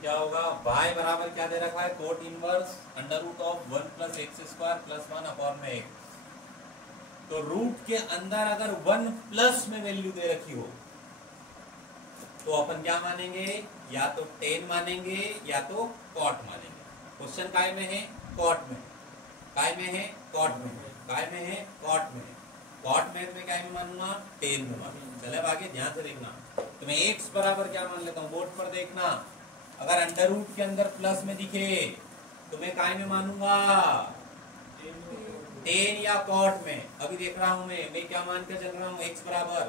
क्या होगा, y बराबर क्या दे रखा है, cot inverse under root of 1 plus x square plus 1 upon में एक। तो रूट के अंदर अगर 1 प्लस में वैल्यू दे रखी हो तो अपन क्या मानेंगे, या तो टेन मानेंगे या तो कॉट मानेंगे। क्वेश्चन काय में है, कॉट में, काय में है, कॉट में, काय में है, कॉट में। कॉट में काय में मानूंगा, टेन में मानूंगा। चले आगे ध्यान से देखना, तो मैं एक्स बराबर क्या मान लेता हूँ, बोर्ड पर देखना, अगर अंडर रूट के अंदर प्लस में दिखे तो मैं काय में मानूंगा, टेन या कॉट में। अभी देख रहा हूं मैं क्या मान कर चल रहा हूं, एक्स बराबर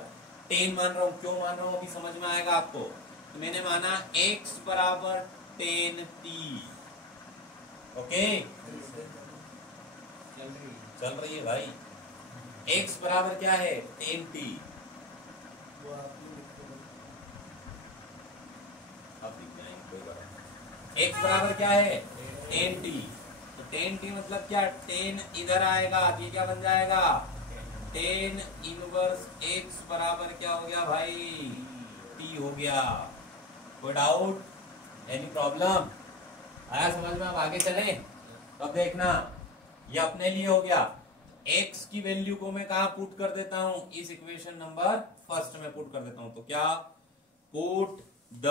टेन मान रहा हूं। क्यों मान रहा हूं अभी समझ में आएगा आपको। तो मैंने माना एक्स बराबर टेन टी। ओके, चल रही है भाई। एक्स बराबर क्या है, टेन टी। अब दिख जाएंगे कोई बात नहीं। एक्स बराबर क्या है, टेन टी। तो टेन टी मतलब क्या, टेन इधर आएगा, ये क्या बन जाएगा, टेन इनवर्स एक्स बराबर क्या हो गया भाई, टी हो गया। कोई डाउट, एनी प्रॉब्लम, आया समझ में। अब आगे चले, अब देखना ये अपने लिए हो गया। x की वैल्यू को मैं कहा पुट कर देता हूं, इस इक्वेशन नंबर फर्स्ट में पुट कर देता हूं। तो क्या, put the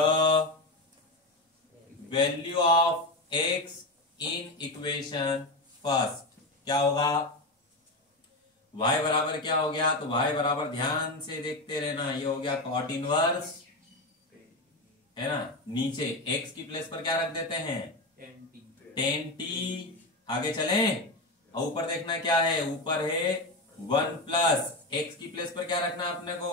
value of x in equation first. क्या होगा, y बराबर क्या हो गया, तो y बराबर ध्यान से देखते रहना, ये हो गया कॉट इनवर्स है ना, नीचे x की प्लेस पर क्या रख देते हैं, टेन टी। आगे चलें, और ऊपर देखना क्या है, ऊपर है 1 प्लस एक्स की प्लेस पर क्या रखना है अपने को,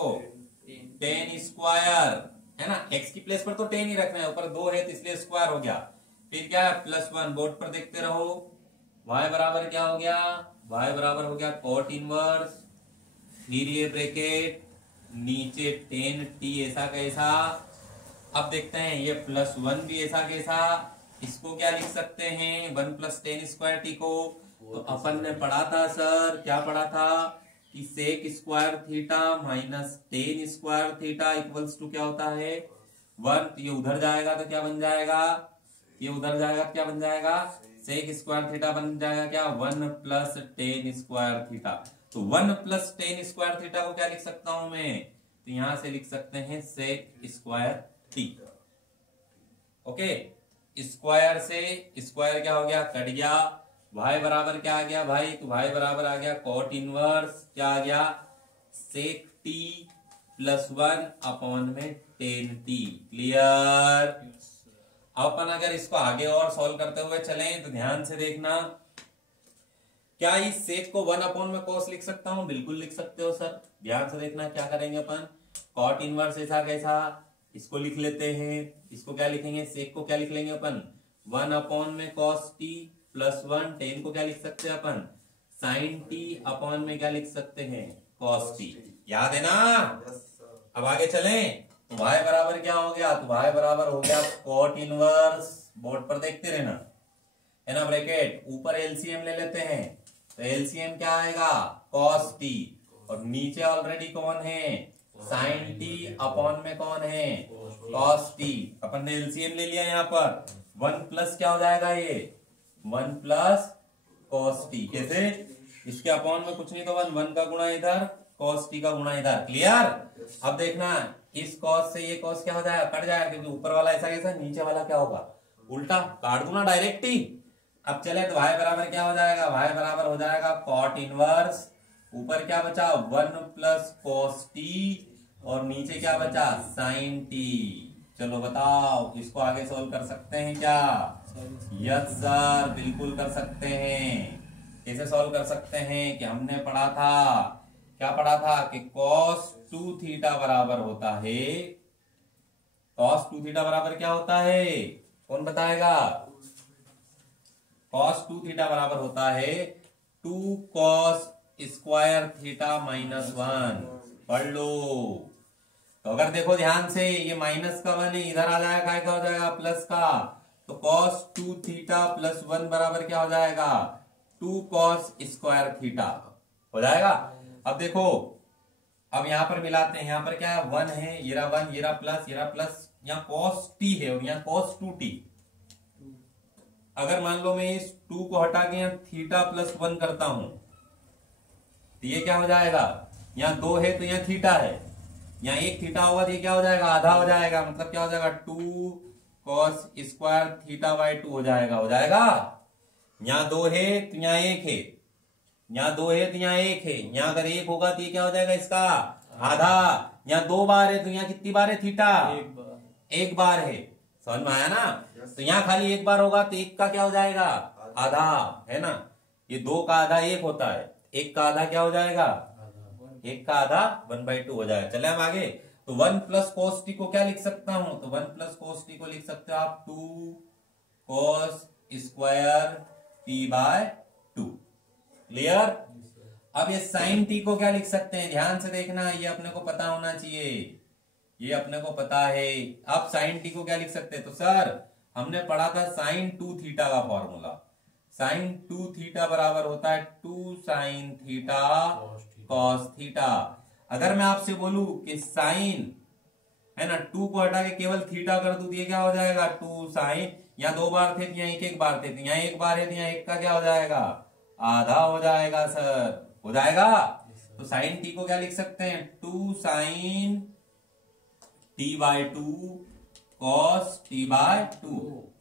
टेन स्क्वायर है ना। एक्स की प्लेस पर तो 10 ही रखना है, ऊपर 2 है तो इसलिए स्क्वायर हो गया। फिर क्या है, प्लस 1, बोर्ड पर देखते रहो। y बराबर क्या हो गया, y बराबर हो गया कॉट इनवर्स, फिर ये ब्रैकेट, नीचे टेन टी ऐसा कैसा। अब देखते हैं ये प्लस 1 भी ऐसा कैसा। इसको क्या लिख सकते हैं, 1 प्लस टेन स्क्वायर टी को। तो अपन ने पढ़ा था सर, क्या पढ़ा था कि sec square theta minus tan square theta equals to क्या होता है, 1। ये उधर जाएगा तो क्या बन जाएगा, ये उधर जाएगा क्या बन जाएगा, सेक स्क्वायर थीटा बन जाएगा क्या, 1 प्लस टेन स्क्वायर थीटा। तो 1 प्लस टेन स्क्वायर थीटा को क्या लिख सकता हूं मैं, तो यहां से लिख सकते हैं sec square theta. Okay, square से स्क्वायर क्या हो गया, कट गया। y बराबर क्या आ गया भाई, तो y बराबर आ गया कॉट इनवर्स क्या आ गया, सेक टी प्लस 1 अपॉन में टेन टी। क्लियर। अपन अगर इसको आगे और सॉल्व करते हुए चलें तो ध्यान से देखना, क्या इस सेक को 1 अपॉन में कॉस लिख सकता हूं, बिल्कुल लिख सकते हो सर। ध्यान से देखना क्या करेंगे अपन, कॉट इनवर्स ऐसा कैसा, इसको लिख लेते हैं। इसको क्या लिखेंगे, सेक को क्या लिख लेंगे अपन, 1 अपॉन में कॉस टी प्लस 1। टेन को क्या लिख सकते हैं अपन, साइन टी अपॉन में क्या लिख सकते हैं, कॉस टी। याद है ना। अब आगे चलें, तो y बराबर क्या हो गया, तो y बराबर हो गया कॉट इनवर्स, बोर्ड पर देखते रहना है ना, ब्रैकेट, ऊपर एलसीएम ले लेते हैं। तो एलसीएम क्या आएगा, कॉस टी, और नीचे ऑलरेडी कौन है, साइन टी अपॉन में कौन है, कॉस टी। अपन ने एलसीएम ले लिया यहाँ पर, 1 प्लस क्या हो जाएगा ये, 1 प्लस कॉस टी। कैसे, इसके अपॉन में कुछ नहीं तो 1 का गुणा इधर, कॉस टी का गुणा इधर। क्लियर। अब देखना, इस कॉस से ये कॉस क्या हो जाएगा, कट जाएगा, क्योंकि ऊपर वाला ऐसा कैसा, नीचे वाला क्या होगा, उल्टा, काट दूंगा डायरेक्ट ही। अब चले तो y बराबर क्या हो जाएगा, y बराबर हो जाएगा कॉट इनवर्स, ऊपर क्या बचा 1 प्लस कॉस टी, और नीचे क्या बचा साइन टी। चलो बताओ, इसको आगे सोल्व कर सकते हैं क्या, यस सर बिल्कुल कर सकते हैं। कैसे सोल्व कर सकते हैं, कि हमने पढ़ा था, क्या पढ़ा था, कि cos 2 थीटा बराबर होता है, cos 2 थीटा बराबर क्या होता है, कौन बताएगा, cos 2 थीटा बराबर होता है 2 cos स्क्वायर थीटा माइनस 1। पढ़ लो। तो अगर देखो ध्यान से, ये माइनस का 1 इधर आ जाएगा, क्या हो जाएगा, प्लस का। तो cos 2 थीटा प्लस 1 बराबर क्या हो जाएगा, 2 cos स्क्वायर थीटा हो जाएगा। अब देखो, अब यहां पर मिलाते हैं, यहां पर क्या है, 1 है, ये रहा 1, ये रहा प्लस, ये रहा प्लस, यहाँ cos t है और यहाँ cos 2t। अगर मान लो मैं इस 2 को हटा के यहाँ थीटा प्लस 1 करता हूं तो ये क्या हो जाएगा, यहाँ 2 है तो यहाँ थीटा है, यहाँ 1 थीटा होगा तो ये क्या हो जाएगा, आधा हो जाएगा, मतलब क्या हो जाएगा 2 cos स्क्वायर थीटा बाई 2 हो जाएगा। यहाँ 2 है तो यहाँ 1 है, यहाँ 2 है तो यहाँ 1 है, यहाँ अगर 1 होगा तो ये क्या हो जाएगा इसका आधा। यहाँ 2 बार है तो यहाँ कितनी बार है थीटा, एक बार है। समझ में आया ना। तो यहाँ खाली 1 बार होगा तो 1 का क्या हो जाएगा आधा, है ना। ये 2 का आधा 1 होता है, 1 का आधा क्या हो जाएगा, 1 का आधा 1/2 हो जाएगा। चले हम आगे। तो 1 प्लस cos t को क्या लिख सकता हूं, तो 1 प्लस cos t को लिख सकते हो आप 2 cos स्क्वायर t/2। क्लियर। अब ये sin t को क्या लिख सकते हैं, ध्यान से देखना, ये अपने को पता होना चाहिए, ये अपने को पता है। अब sin t को क्या लिख सकते हैं, तो सर हमने पढ़ा था sin 2 थीटा का फॉर्मूला, sin 2 थीटा बराबर होता है 2 sin थीटा cos थीटा। अगर मैं आपसे बोलूं कि sin है ना 2 को हटा के केवल थीटा कर दूं तो ये क्या हो जाएगा 2 sin, यहाँ 2 बार थे तो यहाँ 1 बार थे, तो यहाँ 1 बार है तो यहाँ 1 का क्या हो जाएगा आधा हो जाएगा सर, हो जाएगा। तो sin t को क्या लिख सकते हैं 2 sin t/2 cos t/2।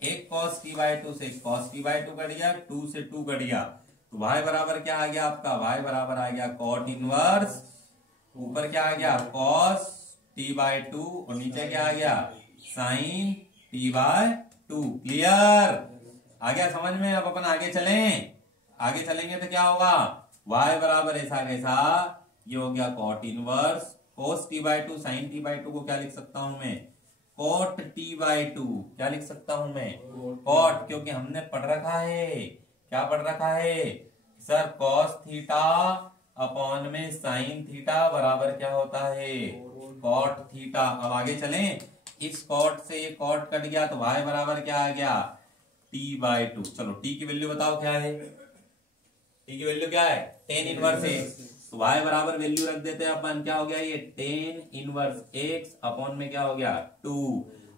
एक cos t/2 से एक cos t/2 कट गया, 2 से 2 कट गया, तो y बराबर क्या आ गया आपका, y बराबर आ गया cot इनवर्स, ऊपर क्या आ गया cos t/2 और नीचे क्या आ गया sin t/2। क्लियर, आ गया समझ में। अब अपन आगे चलें, आगे चलेंगे तो क्या होगा y बराबर ऐसा कैसा, ये हो गया cot inverse cos t/2 sin t/2 को क्या लिख सकता हूं मैं cot t/2, क्या लिख सकता हूं मैं cot, क्योंकि हमने पढ़ रखा है, क्या पढ़ रखा है सर cos थीटा अपॉन में sin थीटा बराबर क्या होता है cot थीटा। अब आगे चलें, इस cot से ये cot कट गया तो y बराबर क्या आ गया t/2। चलो t की वैल्यू बताओ क्या है, t की वैल्यू क्या है tan इनवर्स x, तो y बराबर वैल्यू रख देते हैं अपन, क्या हो गया ये tan इनवर्स x अपॉन में क्या हो गया 2।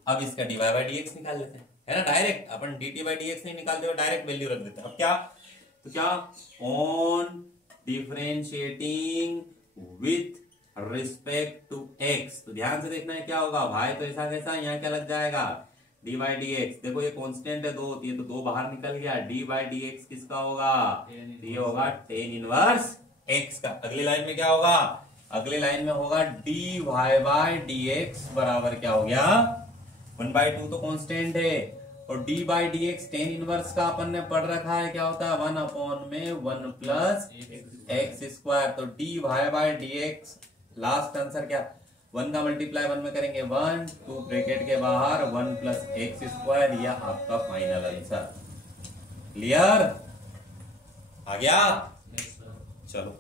अब इसका dy/dx निकाल लेते हैं, है ना, डायरेक्ट अपन dt/dx नहीं निकालते हो, डायरेक्ट वैल्यू रख देते हैं। अब क्या, तो क्या on differentiating with respect to x, तो ध्यान से देखना है क्या होगा, y तो ऐसा कैसा, यहाँ क्या लग जाएगा dy/dx। देखो ये कांस्टेंट है 2 होती है तो 2 बाहर निकल गया, dy/dx किसका होगा, ये होगा tan इनवर्स x का। अगली लाइन में क्या होगा, अगली लाइन में होगा dy/dx बराबर क्या हो गया 1/2 तो कांस्टेंट है, और d/dx tan इनवर्स का अपन ने पढ़ रखा है क्या होता है 1 अपॉन में 1 प्लस x स्क्वायर। तो dy/dx लास्ट आंसर क्या, 1 का मल्टीप्लाई 1 में करेंगे 1, 2 ब्रैकेट के बाहर 1 प्लस x स्क्वायर, यह आपका फाइनल आंसर। क्लियर, आ गया। चलो